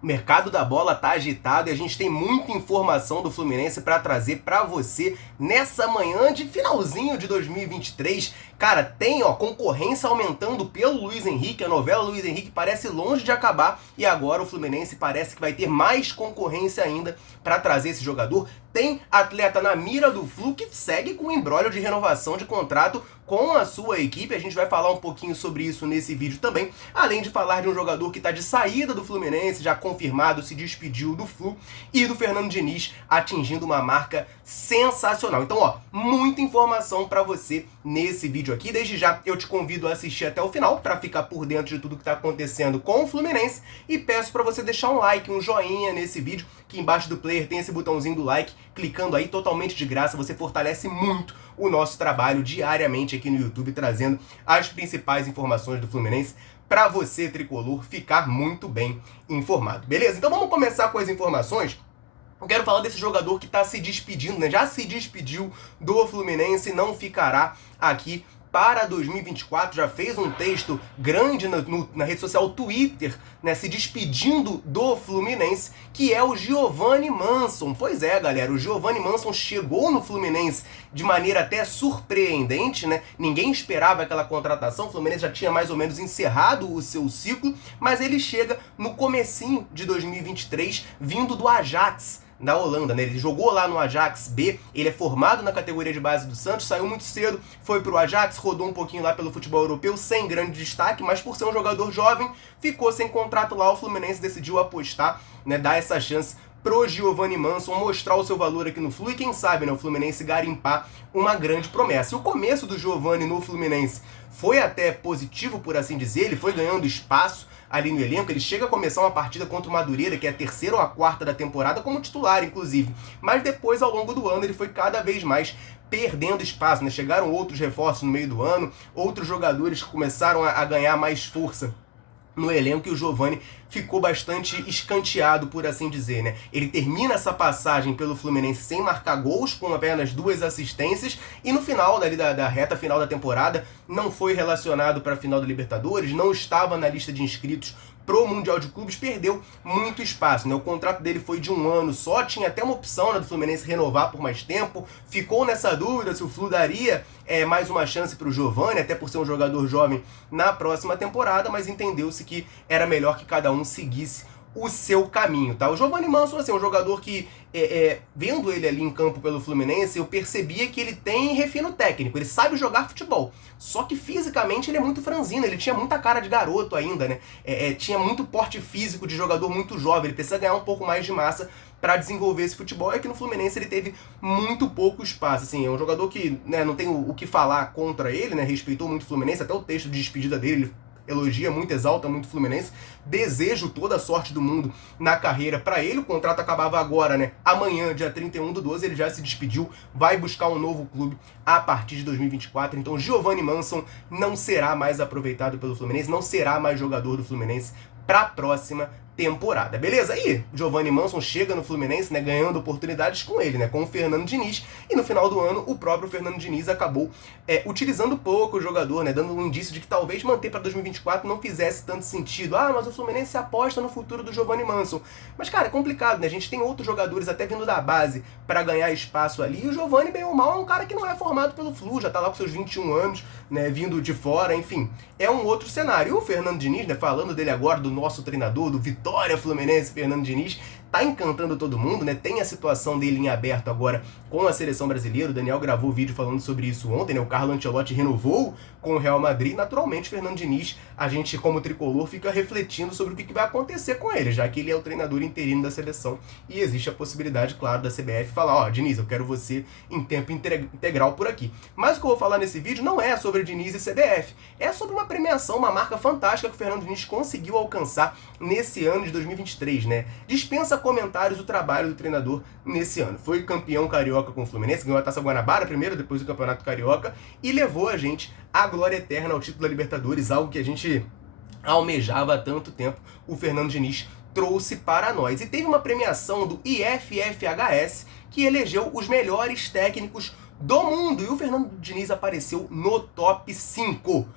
O mercado da bola tá agitado e a gente tem muita informação do Fluminense para trazer para você nessa manhã de finalzinho de 2023. Cara, tem concorrência aumentando pelo Luiz Henrique, a novela Luiz Henrique parece longe de acabar e agora o Fluminense parece que vai ter mais concorrência ainda para trazer esse jogador. Tem atleta na mira do Flu que segue com o imbróglio de renovação de contrato com a sua equipe. A gente vai falar um pouquinho sobre isso nesse vídeo também, além de falar de um jogador que está de saída do Fluminense, já confirmado, se despediu do Flu, e do Fernando Diniz atingindo uma marca sensacional. Então, muita informação para você nesse vídeo aqui. Desde já eu te convido a assistir até o final para ficar por dentro de tudo que está acontecendo com o Fluminense e peço para você deixar um like, um joinha nesse vídeo, que embaixo do player tem esse botãozinho do like, clicando aí totalmente de graça, você fortalece muito o nosso trabalho diariamente aqui no YouTube, trazendo as principais informações do Fluminense para você, tricolor, ficar muito bem informado. Beleza? Então vamos começar com as informações. Eu quero falar desse jogador que está se despedindo, né? Já se despediu do Fluminense, não ficará aqui para 2024, já fez um texto grande na rede social Twitter, né, se despedindo do Fluminense, que é o Giovanni Manson. Pois é, galera, o Giovanni Manson chegou no Fluminense de maneira até surpreendente, né? Ninguém esperava aquela contratação, o Fluminense já tinha mais ou menos encerrado o seu ciclo, mas ele chega no comecinho de 2023, vindo do Ajax, na Holanda, né? Ele jogou lá no Ajax B, ele é formado na categoria de base do Santos, saiu muito cedo, foi pro Ajax, rodou um pouquinho lá pelo futebol europeu, sem grande destaque, mas por ser um jogador jovem, ficou sem contrato lá, o Fluminense decidiu apostar, né, dar essa chance pro Giovanni Manson mostrar o seu valor aqui no Flu e quem sabe, né, o Fluminense garimpar uma grande promessa. E o começo do Giovanni no Fluminense foi até positivo, por assim dizer, ele foi ganhando espaço ali no elenco, ele chega a começar uma partida contra o Madureira, que é a terceira ou a quarta da temporada, como titular, inclusive. Mas depois, ao longo do ano, ele foi cada vez mais perdendo espaço, né? Chegaram outros reforços no meio do ano, outros jogadores que começaram a ganhar mais força no elenco e o Giovanni ficou bastante escanteado, por assim dizer, né? Ele termina essa passagem pelo Fluminense sem marcar gols, com apenas 2 assistências, e no final da reta final da temporada não foi relacionado para a final da Libertadores, não estava na lista de inscritos pro Mundial de Clubes, perdeu muito espaço, né? O contrato dele foi de 1 ano só, tinha até uma opção, né, do Fluminense renovar por mais tempo, ficou nessa dúvida se o Flu daria mais uma chance para o Giovanni, até por ser um jogador jovem na próxima temporada, mas entendeu-se que era melhor que cada um seguisse o seu caminho, tá? O Giovanni Manson, assim, é um jogador que, vendo ele ali em campo pelo Fluminense, eu percebia que ele tem refino técnico, ele sabe jogar futebol, só que fisicamente ele é muito franzino, ele tinha muita cara de garoto ainda, né? Tinha muito porte físico de jogador muito jovem, ele precisa ganhar um pouco mais de massa para desenvolver esse futebol. É que no Fluminense ele teve muito pouco espaço, assim, é um jogador que, né, não tem o que falar contra ele, né, respeitou muito o Fluminense, até o texto de despedida dele, ele elogia muito, exalta muito o Fluminense, desejo toda a sorte do mundo na carreira para ele, o contrato acabava agora, né, amanhã, dia 31/12, ele já se despediu, vai buscar um novo clube a partir de 2024, então Giovanni Manson não será mais aproveitado pelo Fluminense, não será mais jogador do Fluminense para a próxima temporada, beleza? E Giovanni Manson chega no Fluminense, né, ganhando oportunidades com ele, né, com o Fernando Diniz, e no final do ano o próprio Fernando Diniz acabou utilizando pouco o jogador, né, dando um indício de que talvez manter para 2024 não fizesse tanto sentido. Ah, mas o Fluminense aposta no futuro do Giovanni Manson. Mas, cara, é complicado, né? A gente tem outros jogadores até vindo da base para ganhar espaço ali, e o Giovanni, bem ou mal, é um cara que não é formado pelo Flu, já tá lá com seus 21 anos, né, vindo de fora, enfim, é um outro cenário. E o Fernando Diniz, né, falando dele agora, do nosso treinador, do Vitória Fluminense, Fernando Diniz, tá encantando todo mundo, né? Tem a situação dele em aberto agora com a seleção brasileira. O Daniel gravou vídeo falando sobre isso ontem, né? O Carlo Ancelotti renovou com o Real Madrid. Naturalmente, Fernando Diniz, a gente como tricolor fica refletindo sobre o que vai acontecer com ele, já que ele é o treinador interino da seleção e existe a possibilidade, claro, da CBF falar, Diniz, eu quero você em tempo integral por aqui. Mas o que eu vou falar nesse vídeo não é sobre Diniz e CBF, é sobre uma premiação, uma marca fantástica que o Fernando Diniz conseguiu alcançar nesse ano de 2023, né? Dispensa comentários o trabalho do treinador nesse ano. Foi campeão carioca com o Fluminense, ganhou a Taça Guanabara primeiro, depois o Campeonato Carioca, e levou a gente à glória eterna, ao título da Libertadores, algo que a gente almejava há tanto tempo. O Fernando Diniz trouxe para nós. E teve uma premiação do IFFHS que elegeu os melhores técnicos do mundo, e o Fernando Diniz apareceu no top 5.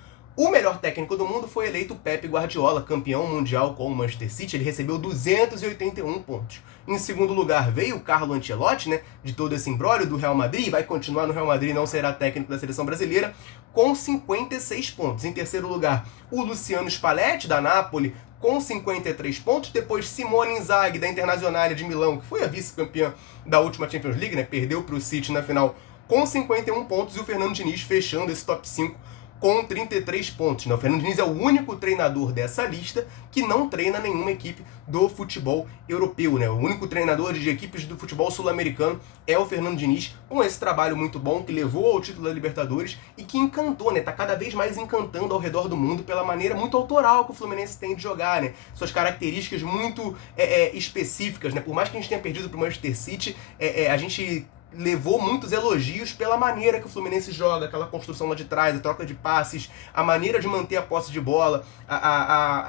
O melhor técnico do mundo foi eleito Pep Guardiola, campeão mundial com o Manchester City. Ele recebeu 281 pontos. Em segundo lugar veio o Carlo Ancelotti, né, de todo esse imbróglio do Real Madrid, vai continuar no Real Madrid, não será técnico da seleção brasileira, com 56 pontos. Em terceiro lugar, o Luciano Spalletti, da Napoli, com 53 pontos. Depois, Simone Inzaghi, da Internazionale de Milão, que foi a vice-campeã da última Champions League, né, perdeu para o City na final, com 51 pontos. E o Fernando Diniz fechando esse top 5 com 33 pontos. O Fernando Diniz é o único treinador dessa lista que não treina nenhuma equipe do futebol europeu, né? O único treinador de equipes do futebol sul-americano é o Fernando Diniz, com esse trabalho muito bom, que levou ao título da Libertadores e que encantou, né? Tá cada vez mais encantando ao redor do mundo pela maneira muito autoral que o Fluminense tem de jogar, né? Suas características muito específicas, né? Por mais que a gente tenha perdido pro Manchester City, a gente levou muitos elogios pela maneira que o Fluminense joga, aquela construção lá de trás, a troca de passes, a maneira de manter a posse de bola,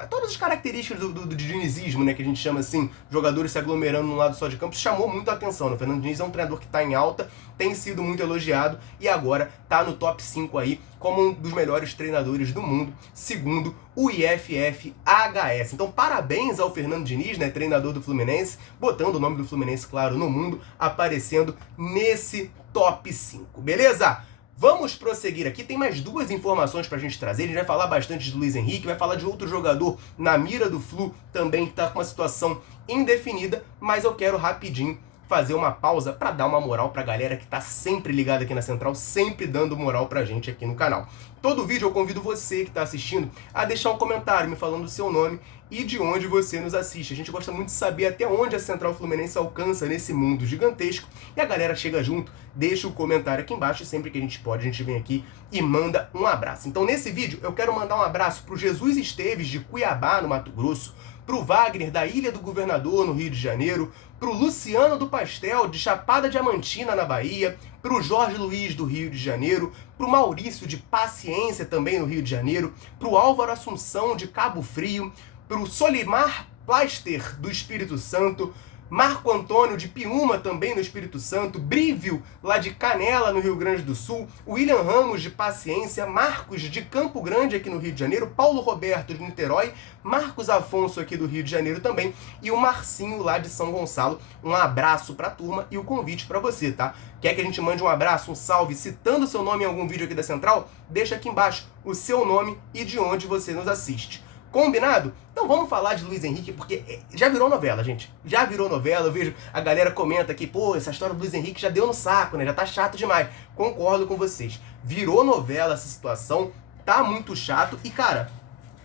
todas as características do dinizismo, né, que a gente chama assim, jogadores se aglomerando num lado só de campo, chamou muito a atenção, né? O Fernando Diniz é um treinador que está em alta, tem sido muito elogiado e agora está no top 5 aí como um dos melhores treinadores do mundo, segundo o IFFHS. Então, parabéns ao Fernando Diniz, né, treinador do Fluminense, botando o nome do Fluminense, claro, no mundo, aparecendo nesse top 5, beleza? Vamos prosseguir aqui, tem mais duas informações pra gente trazer. A gente vai falar bastante de Luiz Henrique, vai falar de outro jogador na mira do Flu também, que tá com uma situação indefinida, mas eu quero rapidinho fazer uma pausa para dar uma moral pra galera que tá sempre ligada aqui na Central, sempre dando moral pra gente aqui no canal. Todo vídeo eu convido você que tá assistindo a deixar um comentário me falando o seu nome e de onde você nos assiste. A gente gosta muito de saber até onde a Central Fluminense alcança nesse mundo gigantesco e a galera chega junto, deixa o comentário aqui embaixo e sempre que a gente pode a gente vem aqui e manda um abraço. Então nesse vídeo eu quero mandar um abraço pro Jesus Esteves de Cuiabá, no Mato Grosso, pro Wagner da Ilha do Governador, no Rio de Janeiro, pro Luciano do Pastel de Chapada Diamantina, na Bahia, pro Jorge Luiz do Rio de Janeiro, pro Maurício de Paciência, também no Rio de Janeiro, pro Álvaro Assunção de Cabo Frio, pro Solimar Plaster do Espírito Santo, Marco Antônio de Piúma, também no Espírito Santo, Brívio, lá de Canela, no Rio Grande do Sul, William Ramos de Paciência, Marcos de Campo Grande, aqui no Rio de Janeiro, Paulo Roberto de Niterói, Marcos Afonso aqui do Rio de Janeiro também, e o Marcinho lá de São Gonçalo. Um abraço pra turma e o convite pra você, tá? Quer que a gente mande um abraço, um salve, citando o seu nome em algum vídeo aqui da Central? Deixa aqui embaixo o seu nome e de onde você nos assiste. Combinado? Então vamos falar de Luiz Henrique, porque já virou novela, gente. Já virou novela, eu vejo a galera comenta aqui, pô, essa história do Luiz Henrique já deu no saco, né? Já tá chato demais. Concordo com vocês. Virou novela essa situação, tá muito chato e, cara,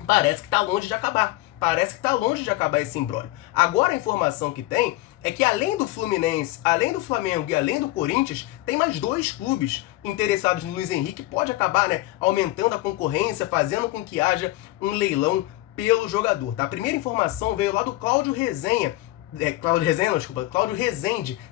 parece que tá longe de acabar. Parece que tá longe de acabar esse imbróglio. Agora a informação que tem é que além do Fluminense, além do Flamengo e além do Corinthians, tem mais dois clubes interessados no Luiz Henrique. Pode acabar, né, aumentando a concorrência, fazendo com que haja um leilão pelo jogador, tá? A primeira informação veio lá do Cláudio Rezende,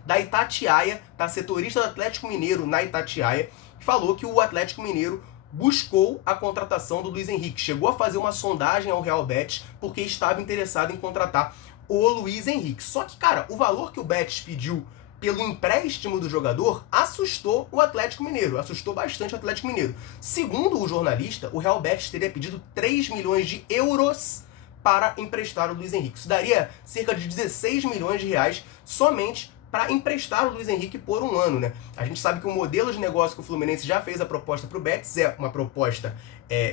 da Itatiaia, tá? Setorista do Atlético Mineiro na Itatiaia, que falou que o Atlético Mineiro buscou a contratação do Luiz Henrique, chegou a fazer uma sondagem ao Real Betis porque estava interessado em contratar o Luiz Henrique. Só que, cara, o valor que o Betis pediu pelo empréstimo do jogador assustou o Atlético Mineiro, assustou bastante o Atlético Mineiro. Segundo o jornalista, o Real Betis teria pedido 3 milhões de euros para emprestar o Luiz Henrique. Isso daria cerca de 16 milhões de reais somente para emprestar o Luiz Henrique por um ano, né? A gente sabe que o modelo de negócio que o Fluminense já fez a proposta para o Betis é uma proposta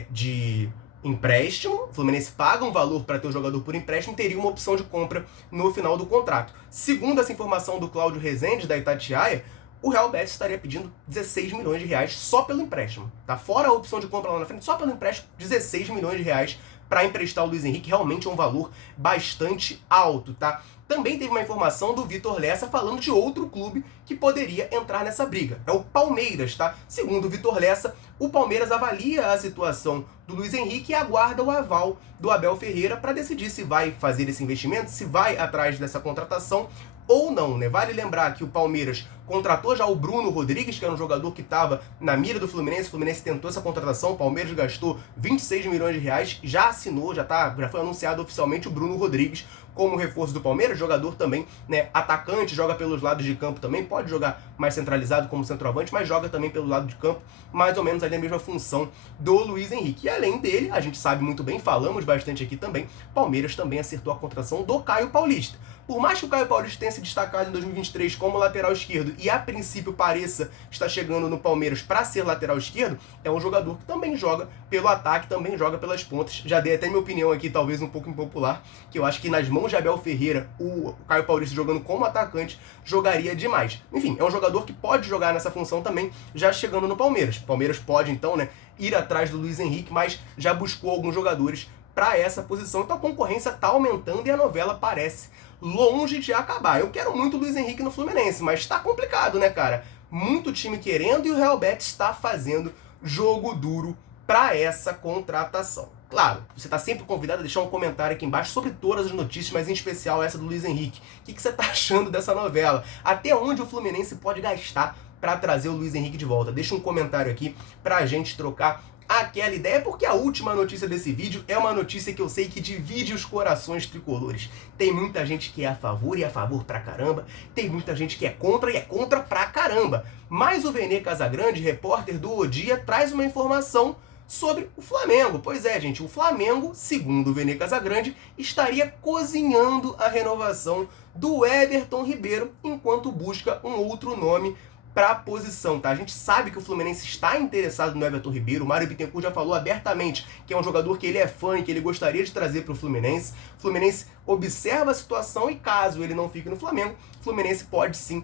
de empréstimo, o Fluminense paga um valor para ter o jogador por empréstimo e teria uma opção de compra no final do contrato. Segundo essa informação do Cláudio Rezende, da Itatiaia, o Real Betis estaria pedindo 16 milhões de reais só pelo empréstimo, tá? Fora a opção de compra lá na frente, só pelo empréstimo, 16 milhões de reais para emprestar o Luiz Henrique, realmente é um valor bastante alto, tá? Também teve uma informação do Vitor Lessa falando de outro clube que poderia entrar nessa briga. É o Palmeiras, tá? Segundo o Vitor Lessa, o Palmeiras avalia a situação do Luiz Henrique e aguarda o aval do Abel Ferreira para decidir se vai fazer esse investimento, se vai atrás dessa contratação ou não, né? Vale lembrar que o Palmeiras contratou já o Bruno Rodrigues, que era um jogador que estava na mira do Fluminense. O Fluminense tentou essa contratação, o Palmeiras gastou 26 milhões de reais, já assinou, já foi anunciado oficialmente o Bruno Rodrigues como reforço do Palmeiras, jogador também, né, atacante, joga pelos lados de campo também, pode jogar mais centralizado como centroavante, mas joga também pelo lado de campo, mais ou menos ali a mesma função do Luiz Henrique. E além dele, a gente sabe muito bem, falamos bastante aqui também, Palmeiras também acertou a contratação do Caio Paulista. Por mais que o Caio Paulista tenha se destacado em 2023 como lateral esquerdo e a princípio pareça estar chegando no Palmeiras para ser lateral esquerdo, é um jogador que também joga pelo ataque, também joga pelas pontas. Já dei até minha opinião aqui, talvez um pouco impopular, que eu acho que nas mãos de Abel Ferreira, o Caio Paulista jogando como atacante jogaria demais. Enfim, é um jogador que pode jogar nessa função também, já chegando no Palmeiras. O Palmeiras pode então, né, ir atrás do Luiz Henrique, mas já buscou alguns jogadores para essa posição. Então a concorrência está aumentando e a novela parece longe de acabar. Eu quero muito o Luiz Henrique no Fluminense, mas tá complicado, né, cara? Muito time querendo e o Real Betis está fazendo jogo duro para essa contratação. Claro, você está sempre convidado a deixar um comentário aqui embaixo sobre todas as notícias, mas em especial essa do Luiz Henrique. O que você está achando dessa novela? Até onde o Fluminense pode gastar para trazer o Luiz Henrique de volta? Deixa um comentário aqui para a gente trocar aquela ideia, porque a última notícia desse vídeo é uma notícia que eu sei que divide os corações tricolores. Tem muita gente que é a favor e é a favor pra caramba, tem muita gente que é contra e é contra pra caramba. Mas o Vene Casagrande, repórter do O Dia, traz uma informação sobre o Flamengo. Pois é, gente, o Flamengo, segundo o Vene Casagrande, estaria cozinhando a renovação do Everton Ribeiro enquanto busca um outro nome para a posição, tá? A gente sabe que o Fluminense está interessado no Everton Ribeiro. O Mário Bittencourt já falou abertamente que é um jogador que ele é fã e que ele gostaria de trazer para o Fluminense. O Fluminense observa a situação e caso ele não fique no Flamengo, o Fluminense pode sim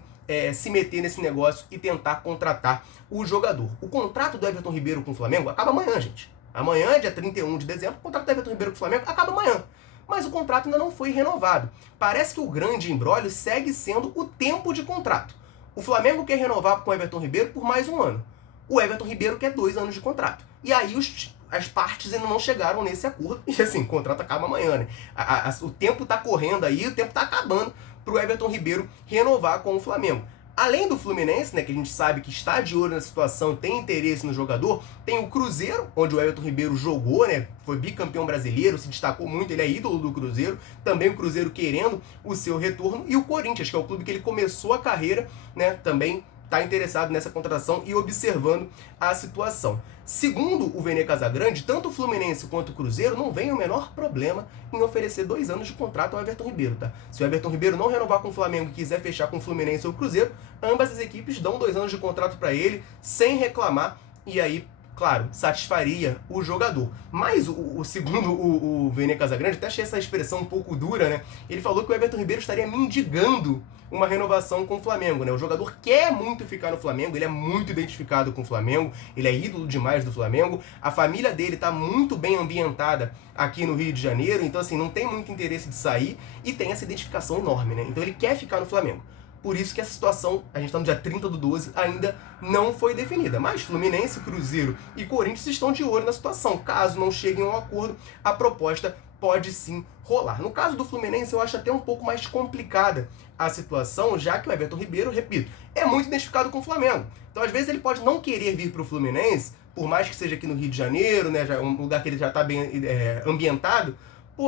se meter nesse negócio e tentar contratar o jogador. O contrato do Everton Ribeiro com o Flamengo acaba amanhã, gente. Amanhã, dia 31 de dezembro, o contrato do Everton Ribeiro com o Flamengo acaba amanhã. Mas o contrato ainda não foi renovado. Parece que o grande imbróglio segue sendo o tempo de contrato. O Flamengo quer renovar com o Everton Ribeiro por mais um ano. O Everton Ribeiro quer 2 anos de contrato. E aí as partes ainda não chegaram nesse acordo. E assim, o contrato acaba amanhã, né? O tempo tá correndo aí, o tempo tá acabando pro Everton Ribeiro renovar com o Flamengo. Além do Fluminense, né, que a gente sabe que está de olho na situação, tem interesse no jogador, tem o Cruzeiro, onde o Everton Ribeiro jogou, né, foi bicampeão brasileiro, se destacou muito, ele é ídolo do Cruzeiro, também o Cruzeiro querendo o seu retorno, e o Corinthians, que é o clube que ele começou a carreira, né, também está interessado nessa contratação e observando a situação. Segundo o Vene Casagrande, tanto o Fluminense quanto o Cruzeiro não veem o menor problema em oferecer 2 anos de contrato ao Everton Ribeiro, tá? Se o Everton Ribeiro não renovar com o Flamengo e quiser fechar com o Fluminense ou o Cruzeiro, ambas as equipes dão 2 anos de contrato para ele, sem reclamar, e aí, claro, satisfaria o jogador. Mas segundo o Vene Casagrande, até achei essa expressão um pouco dura, né? Ele falou que o Everton Ribeiro estaria mendigando uma renovação com o Flamengo, né? O jogador quer muito ficar no Flamengo, ele é muito identificado com o Flamengo, ele é ídolo demais do Flamengo, a família dele está muito bem ambientada aqui no Rio de Janeiro, então assim, não tem muito interesse de sair e tem essa identificação enorme, né? Então ele quer ficar no Flamengo. Por isso que essa situação, a gente está no dia 30/12, ainda não foi definida. Mas Fluminense, Cruzeiro e Corinthians estão de olho na situação. Caso não cheguem a um acordo, a proposta pode sim rolar. No caso do Fluminense, eu acho até um pouco mais complicada a situação, já que o Everton Ribeiro, repito, é muito identificado com o Flamengo. Então, às vezes, ele pode não querer vir para o Fluminense, por mais que seja aqui no Rio de Janeiro, né, já é um lugar que ele já está bem ambientado,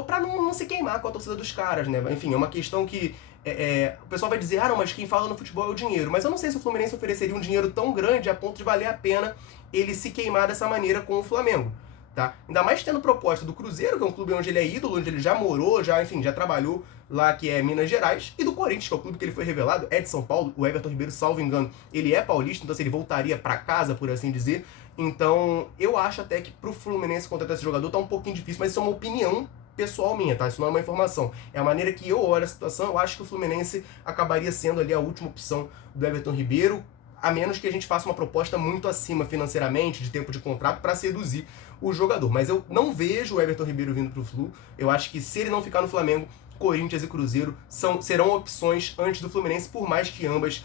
para não se queimar com a torcida dos caras, né? Enfim, é uma questão que o pessoal vai dizer, não, mas quem fala no futebol é o dinheiro. Mas eu não sei se o Fluminense ofereceria um dinheiro tão grande a ponto de valer a pena ele se queimar dessa maneira com o Flamengo. Tá? Ainda mais tendo proposta do Cruzeiro, que é um clube onde ele é ídolo, onde ele já morou, já trabalhou lá, que é Minas Gerais, e do Corinthians, que é o clube que ele foi revelado, é de São Paulo. O Everton Ribeiro, salvo engano, ele é paulista, então assim, ele voltaria para casa, por assim dizer. Então, eu acho até que pro Fluminense contratar esse jogador tá um pouquinho difícil, mas isso é uma opinião pessoal minha, tá? Isso não é uma informação. É a maneira que eu olho a situação. Eu acho que o Fluminense acabaria sendo ali a última opção do Everton Ribeiro, a menos que a gente faça uma proposta muito acima financeiramente, de tempo de contrato, para seduzir o jogador. Mas eu não vejo o Everton Ribeiro vindo pro Flu. Eu acho que se ele não ficar no Flamengo, Corinthians e Cruzeiro serão opções antes do Fluminense, por mais que ambas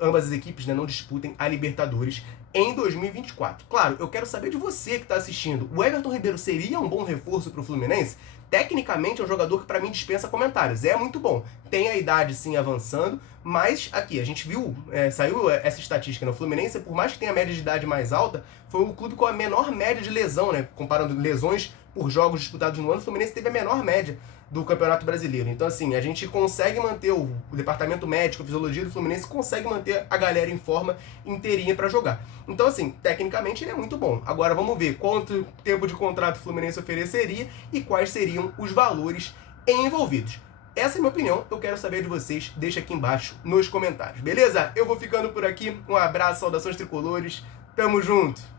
as equipes, né, não disputem a Libertadores em 2024. Claro, eu quero saber de você que está assistindo. O Everton Ribeiro seria um bom reforço para o Fluminense? Tecnicamente é um jogador que para mim dispensa comentários, é muito bom. Tem a idade sim avançando, mas aqui a gente viu, saiu essa estatística no Fluminense, por mais que tenha a média de idade mais alta, foi o clube com a menor média de lesão, né? Comparando lesões por jogos disputados no ano, o Fluminense teve a menor média do Campeonato Brasileiro. Então, assim, a gente consegue manter o departamento médico, a fisiologia do Fluminense consegue manter a galera em forma inteirinha para jogar. Então, assim, tecnicamente ele é muito bom. Agora vamos ver quanto tempo de contrato o Fluminense ofereceria e quais seriam os valores envolvidos. Essa é a minha opinião, eu quero saber de vocês, deixa aqui embaixo nos comentários, beleza? Eu vou ficando por aqui, um abraço, saudações tricolores, tamo junto!